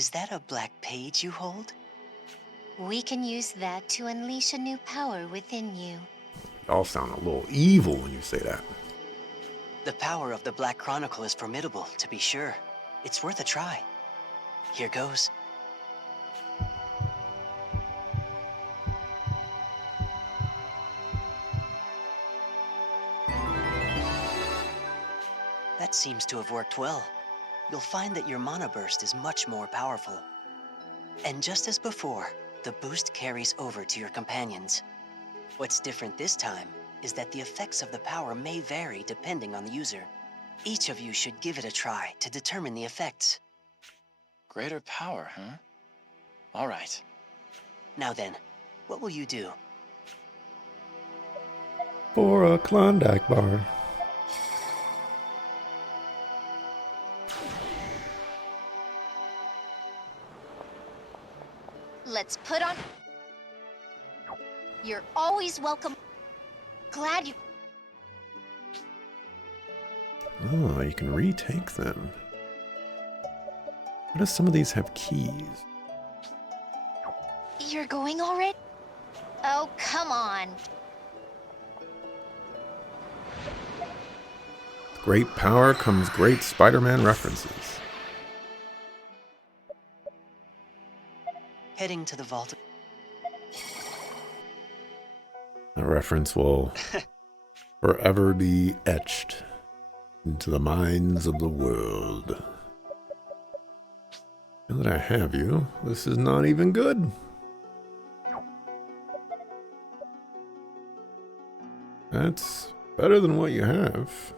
Is that a black page you hold? We can use that to unleash a new power within you. Y'all sound a little evil when you say that. The power of the Black Chronicle is formidable, to be sure. It's worth a try. Here goes. That seems to have worked well. You'll find that your mana burst is much more powerful. And just as before, the boost carries over to your companions. What's different this time is that the effects of the power may vary depending on the user. Each of you should give it a try to determine the effects. Greater power, huh? All right. Now then, what will you do? For a Klondike bar. Let's put on... You're always welcome. Glad you... Oh, you can retake them. What do some of these have keys? You're going already? Oh, come on. With great power comes great Spider-Man references. Heading to the vault. A reference will forever be etched into the minds of the world. Now that I have you, this is not even good. That's better than what you have.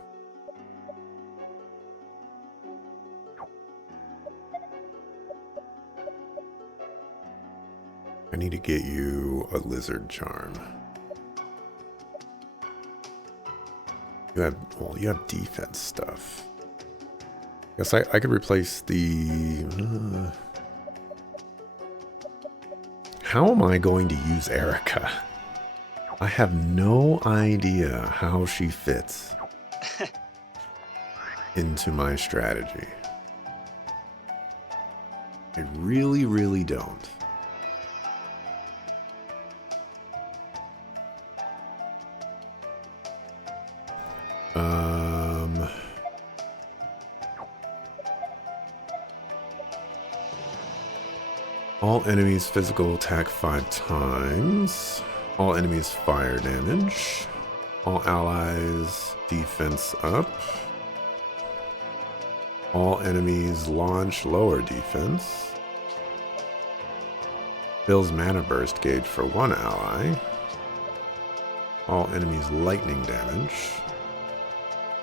I need to get you a lizard charm. You have, well, you have defense stuff. Guess I could replace the... How am I going to use Erica? I have no idea how she fits into my strategy. I really, really don't. All enemies physical attack 5 times. All enemies fire damage. All allies defense up. All enemies launch lower defense. Fills mana burst gauge for 1 ally. All enemies lightning damage.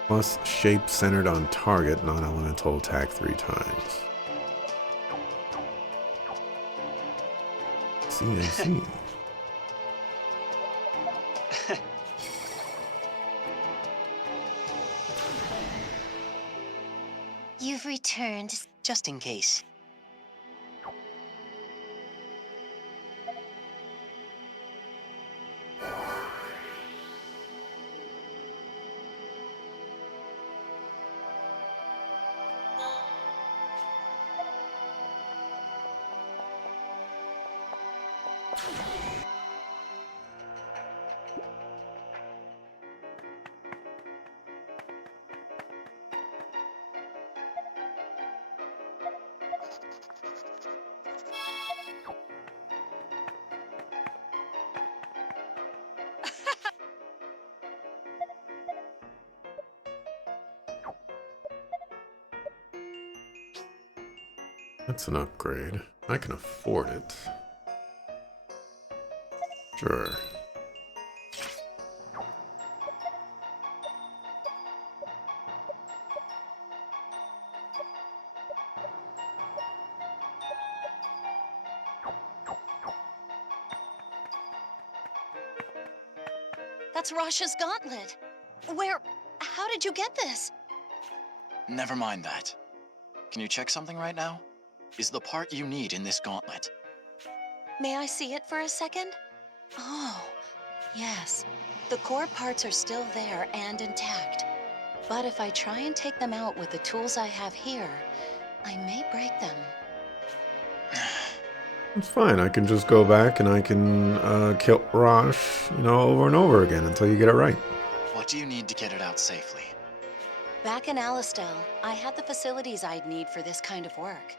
Plus shape centered on target non-elemental attack 3 times. I see. You've returned. Just in case. That's an upgrade. I can afford it. Sure. That's Rasha's gauntlet. How did you get this? Never mind that. Can you check something right now? Is the part you need in this gauntlet? May I see it for a second? Oh, yes. The core parts are still there and intact. But if I try and take them out with the tools I have here, I may break them. It's fine. I can just go back and I can kill Rosh, over and over again until you get it right. What do you need to get it out safely? Back in Alistel, I had the facilities I'd need for this kind of work.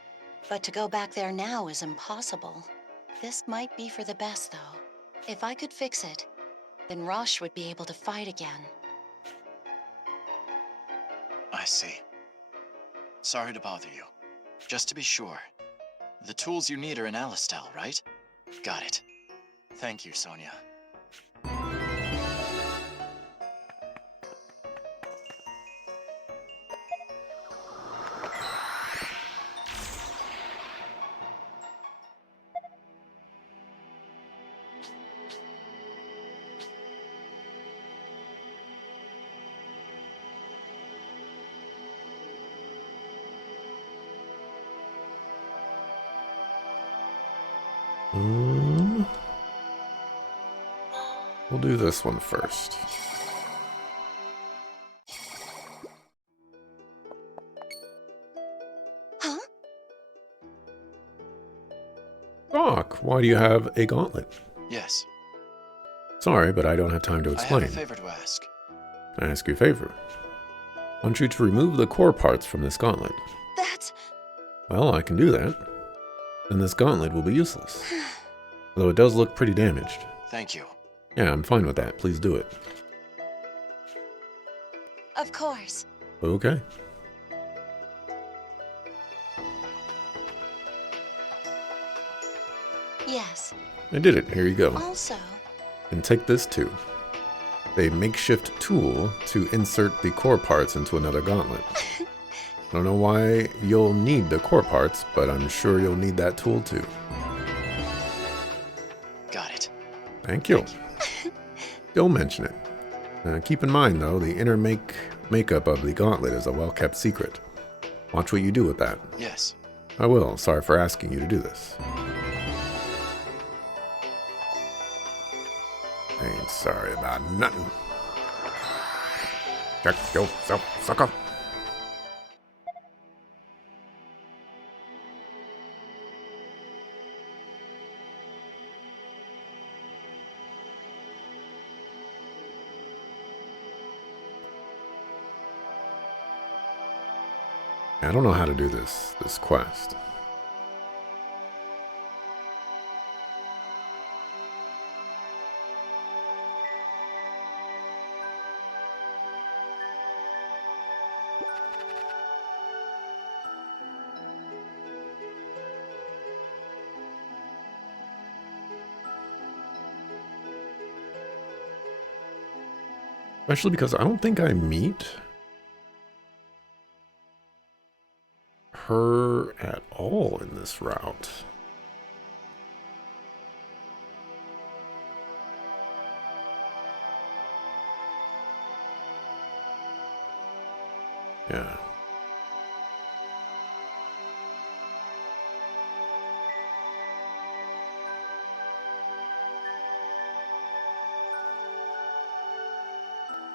But to go back there now is impossible. This might be for the best, though. If I could fix it, then Rosh would be able to fight again. I see. Sorry to bother you. Just to be sure, the tools you need are in Alistel, right? Got it. Thank you, Sonia. We'll do this one first. Huh? Doc, why do you have a gauntlet? Yes, Sorry, but I don't have time to I have explain. a favor to ask. I ask you a favor. I want you to remove the core parts from this gauntlet. That's... Well, I can do that. Then this gauntlet will be useless. Although it does look pretty damaged. Thank you. Yeah, I'm fine with that. Please do it. Of course. Okay. Yes. I did it. Here you go. Also, And take this too. A makeshift tool to insert the core parts into another gauntlet. I don't know why you'll need the core parts, but I'm sure you'll need that tool too. Got it. Thank you. Don't mention it. Keep in mind, though, the inner makeup of the gauntlet is a well-kept secret. Watch what you do with that. Yes. I will. Sorry for asking you to do this. I ain't sorry about nothing. Check yourself, sucker. I don't know how to do this quest. Especially because I don't think I meet her at all in this route. Yeah.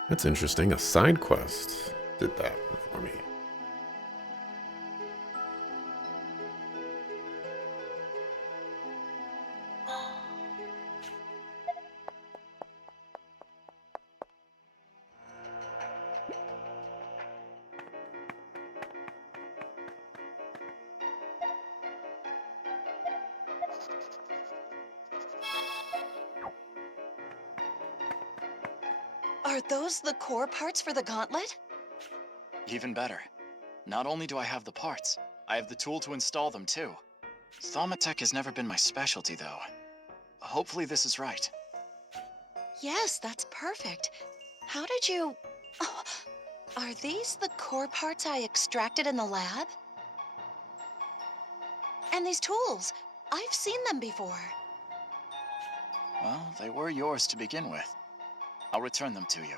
That's interesting. A side quest did that for me. are those the core parts for the gauntlet? Even better. Not only do I have the parts, I have the tool to install them too. Thaumatech has never been my specialty though. Hopefully this is right. Yes, that's perfect. How did you... Oh, are these the core parts I extracted in the lab? And these tools, I've seen them before. Well, they were yours to begin with. I'll return them to you.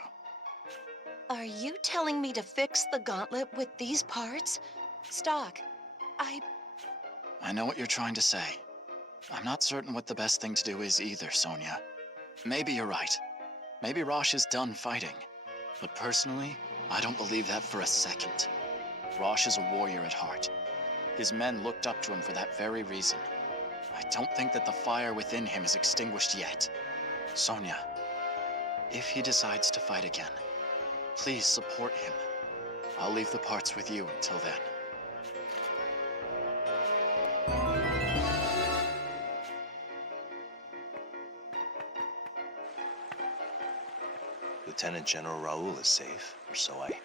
Are you telling me to fix the gauntlet with these parts? Stock, I know what you're trying to say. I'm not certain what the best thing to do is either, Sonia. Maybe you're right. Maybe Rosh is done fighting. But personally, I don't believe that for a second. Rosh is a warrior at heart. His men looked up to him for that very reason. I don't think that the fire within him is extinguished yet. Sonia, if he decides to fight again, please support him. I'll leave the parts with you until then. Lieutenant General Raoul is safe, or so I...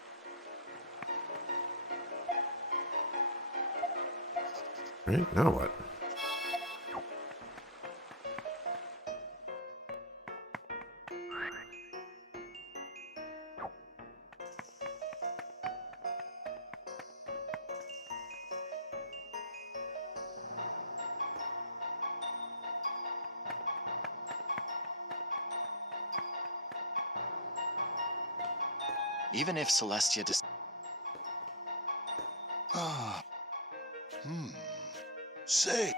Right, now what? Even if Celestia Ah. Say.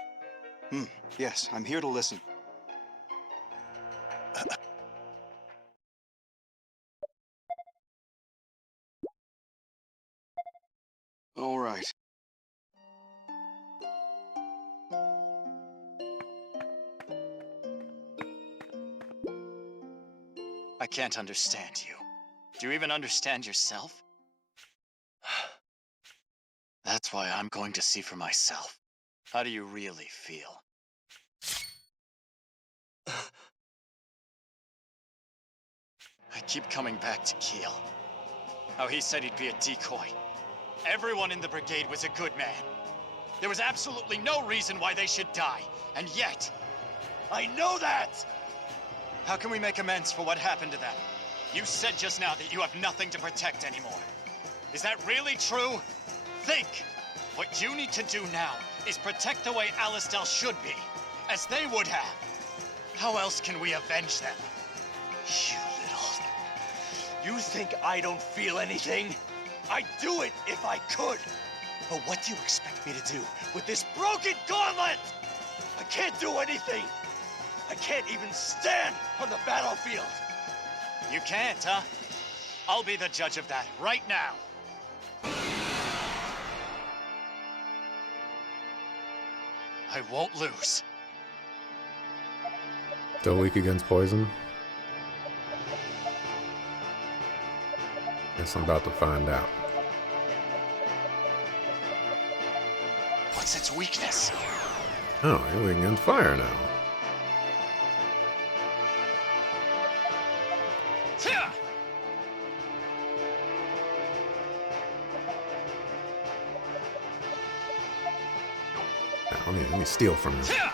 Yes, I'm here to listen. All right. I can't understand you. Do you even understand yourself? That's why I'm going to see for myself. How do you really feel? I keep coming back to Keel. How he said he'd be a decoy. Everyone in the brigade was a good man. There was absolutely no reason why they should die, and yet... I know that! How can we make amends for what happened to them? You said just now that you have nothing to protect anymore. Is that really true? Think! What you need to do now is protect the way Alistel should be, as they would have. How else can we avenge them? You little... You think I don't feel anything? I'd do it if I could. But what do you expect me to do with this broken gauntlet? I can't do anything. I can't even stand on the battlefield. You can't, huh? I'll be the judge of that right now. I won't lose. Still weak against poison? Guess I'm about to find out. What's its weakness? Oh, you're weak against fire now. Tia! Now, let me steal from you. Tia!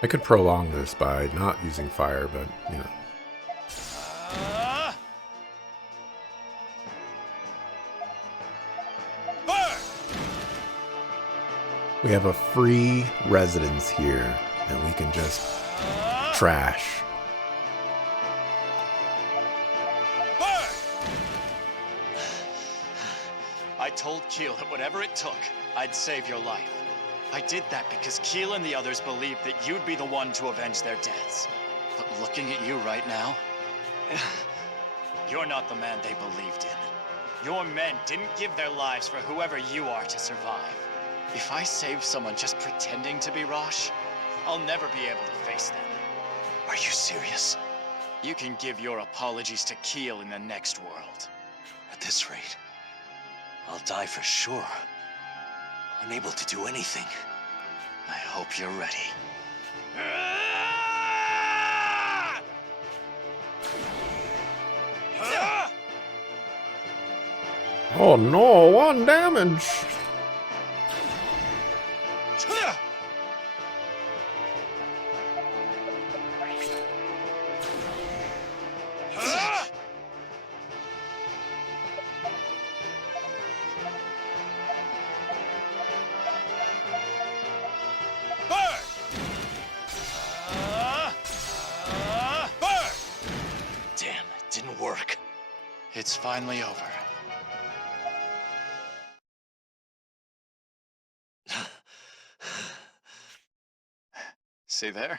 I could prolong this by not using fire, but, you know. Burn! We have a free residence here that we can just trash. Burn! I told Keel that whatever it took, I'd save your life. I did that because Keel and the others believed that you'd be the one to avenge their deaths. But looking at you right now, you're not the man they believed in. Your men didn't give their lives for whoever you are to survive. If I save someone just pretending to be Rosh, I'll never be able to face them. Are you serious? You can give your apologies to Keel in the next world. At this rate, I'll die for sure. Unable to do anything. I hope you're ready. Oh no, 1 damage! Damn, it didn't work. It's finally over. See there?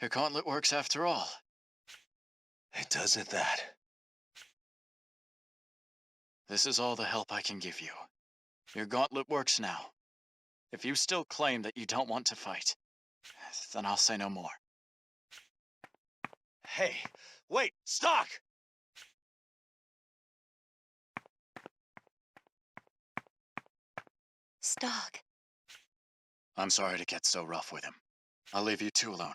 Your gauntlet works after all. It does it that. This is all the help I can give you. Your gauntlet works now. If you still claim that you don't want to fight, then I'll say no more. Hey, wait, Stock! Stock. I'm sorry to get so rough with him. I'll leave you two alone.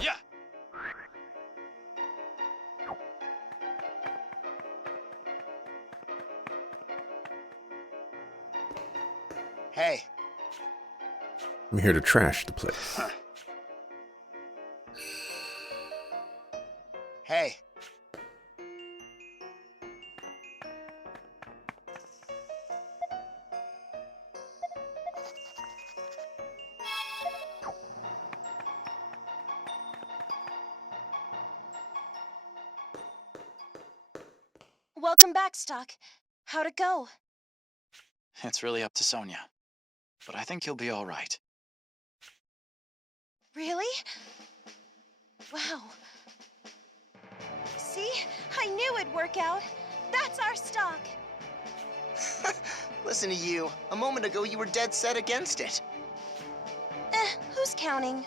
Yeah! Hey. I'm here to trash the place. Hey. Welcome back, Stock. How'd it go? It's really up to Sonia. But I think you'll be all right. Really? Wow. See? I knew it'd work out. That's our Stock. Listen to you. A moment ago, you were dead set against it. Who's counting?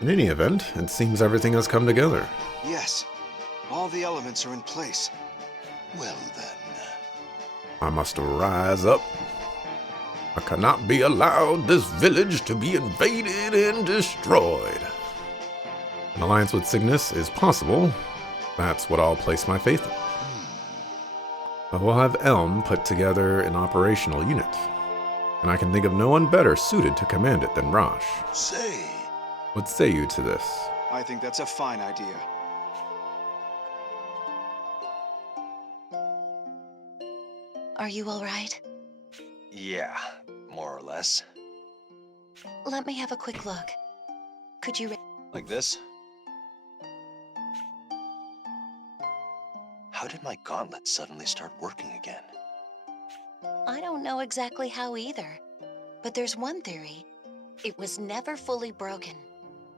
In any event, it seems everything has come together. Yes. All the elements are in place. Well then. I must rise up. I cannot be allowed this village to be invaded and destroyed. An alliance with Cygnus is possible. That's what I'll place my faith in. I will have Elm put together an operational unit, and I can think of no one better suited to command it than Rosh. Say. What say you to this? I think that's a fine idea. Are you all right? Yeah, more or less. Let me have a quick look. Could you... Like this? How did my gauntlet suddenly start working again? I don't know exactly how either. But there's one theory. It was never fully broken.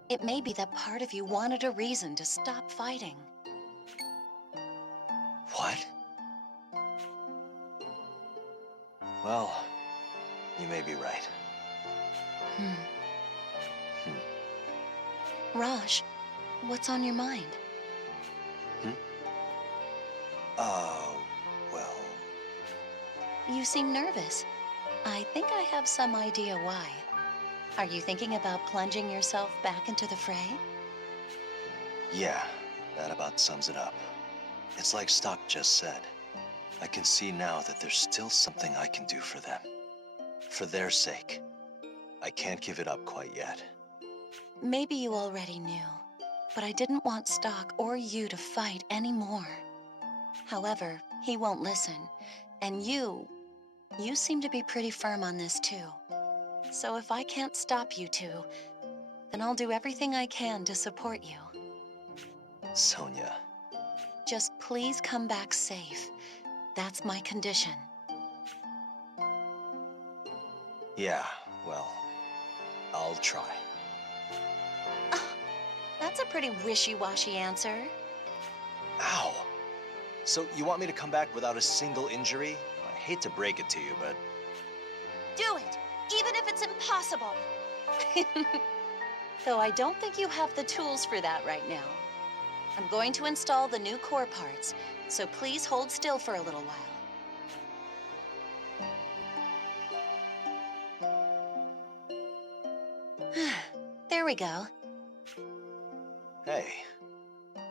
It may be that part of you wanted a reason to stop fighting. What? Well, you may be right. Raj, what's on your mind? Well... You seem nervous. I think I have some idea why. Are you thinking about plunging yourself back into the fray? Yeah, that about sums it up. It's like Stock just said. I can see now that there's still something I can do for them. For their sake. I can't give it up quite yet. Maybe you already knew, but I didn't want Stock or you to fight anymore. However, he won't listen, and you seem to be pretty firm on this too. So if I can't stop you two, then I'll do everything I can to support you. Sonia. Just please come back safe. That's my condition. Yeah, well, I'll try. That's a pretty wishy-washy answer. Ow! So you want me to come back without a single injury? I hate to break it to you, but... Do it, even if it's impossible. Though I don't think you have the tools for that right now. I'm going to install the new core parts, so please hold still for a little while. There we go. Hey,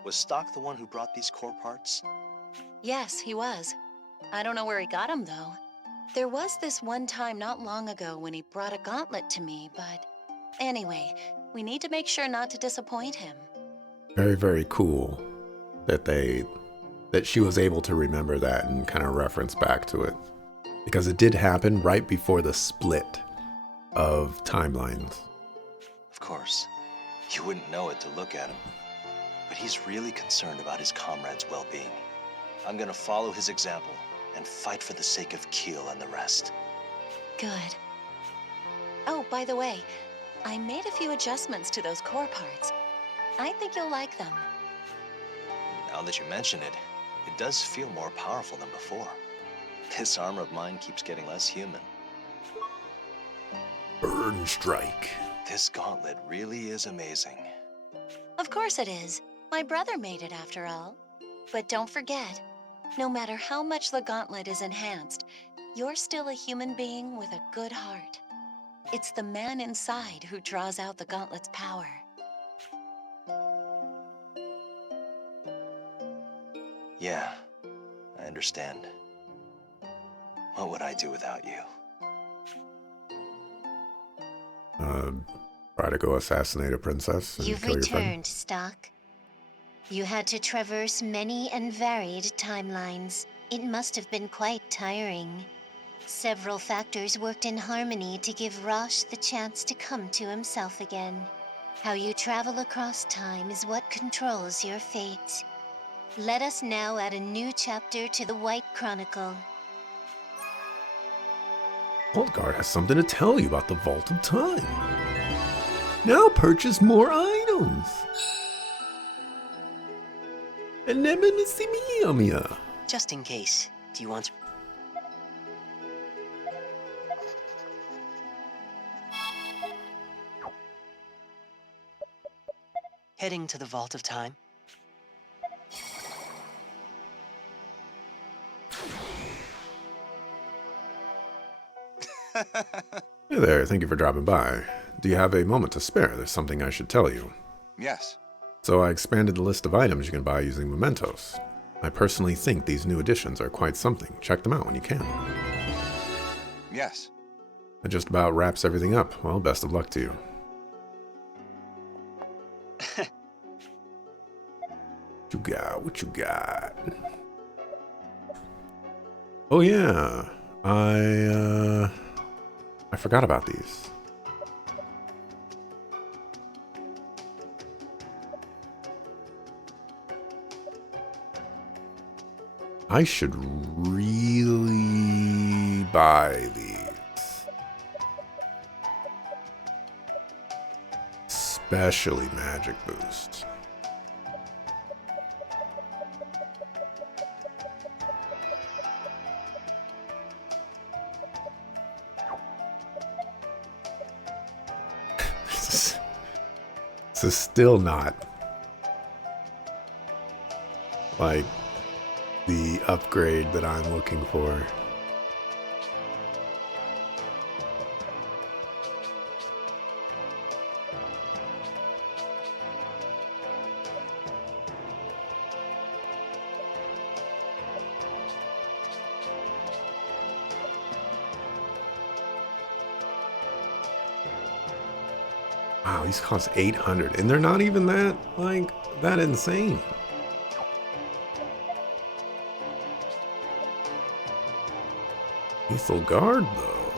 was Stock the one who brought these core parts? Yes, he was. I don't know where he got them, though. There was this one time not long ago when he brought a gauntlet to me, but... Anyway, we need to make sure not to disappoint him. Very, very cool that she was able to remember that and kind of reference back to it. Because it did happen right before the split of timelines. Of course. You wouldn't know it to look at him. But he's really concerned about his comrades' well-being. I'm gonna follow his example and fight for the sake of Keel and the rest. Good. Oh, by the way, I made a few adjustments to those core parts. I think you'll like them. Now that you mention it, it does feel more powerful than before. This armor of mine keeps getting less human. Burn strike. This gauntlet really is amazing. Of course it is. My brother made it after all. But don't forget, no matter how much the gauntlet is enhanced, you're still a human being with a good heart. It's the man inside who draws out the gauntlet's power. Yeah, I understand. What would I do without you? Try to go assassinate a princess and You've kill your friend. returned, Stock. You had to traverse many and varied timelines. It must have been quite tiring. Several factors worked in harmony to give Rosh the chance to come to himself again. How you travel across time is what controls your fate. Let us now add a new chapter to the White Chronicle. Guard has something to tell you about the Vault of Time. Now purchase more items. Just in case, do you want... Heading to the Vault of Time? Hey there, thank you for dropping by. Do you have a moment to spare? There's something I should tell you. Yes. So I expanded the list of items you can buy using mementos. I personally think these new additions are quite something. Check them out when you can. Yes. That just about wraps everything up. Well, best of luck to you. What you got? What you got? Oh yeah, I forgot about these. I should really buy these. Especially magic boost. This is still not like the upgrade that I'm looking for. Wow, these cost 800, and they're not even that, like, that insane. Lethal Guard, though.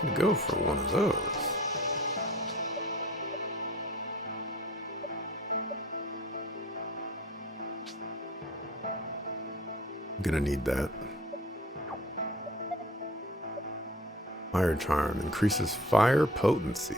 Could go for one of those. I'm gonna need that. Fire Charm increases fire potency.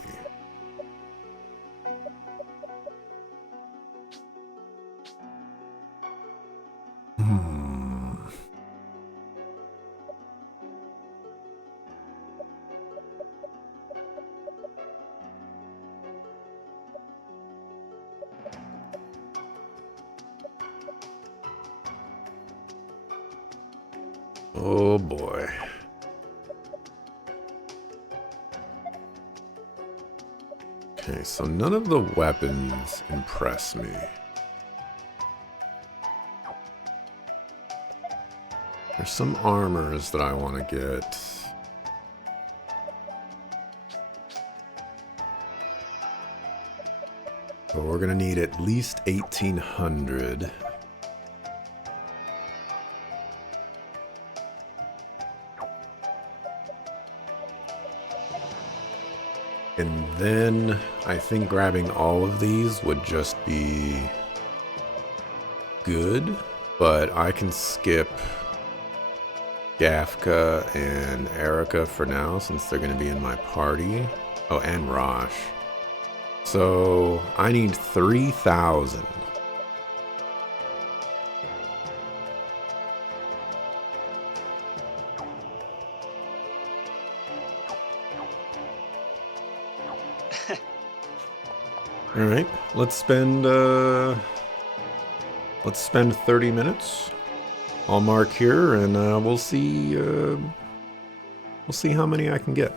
Oh boy. Okay, so none of the weapons impress me. There's some armors that I want to get. But we're gonna need at least 1,800. And then I think grabbing all of these would just be good, but I can skip Gafka and Erica for now since they're going to be in my party. Oh, and Rosh. So I need 3,000. All right, let's spend 30 minutes. I'll mark here, and we'll see how many I can get.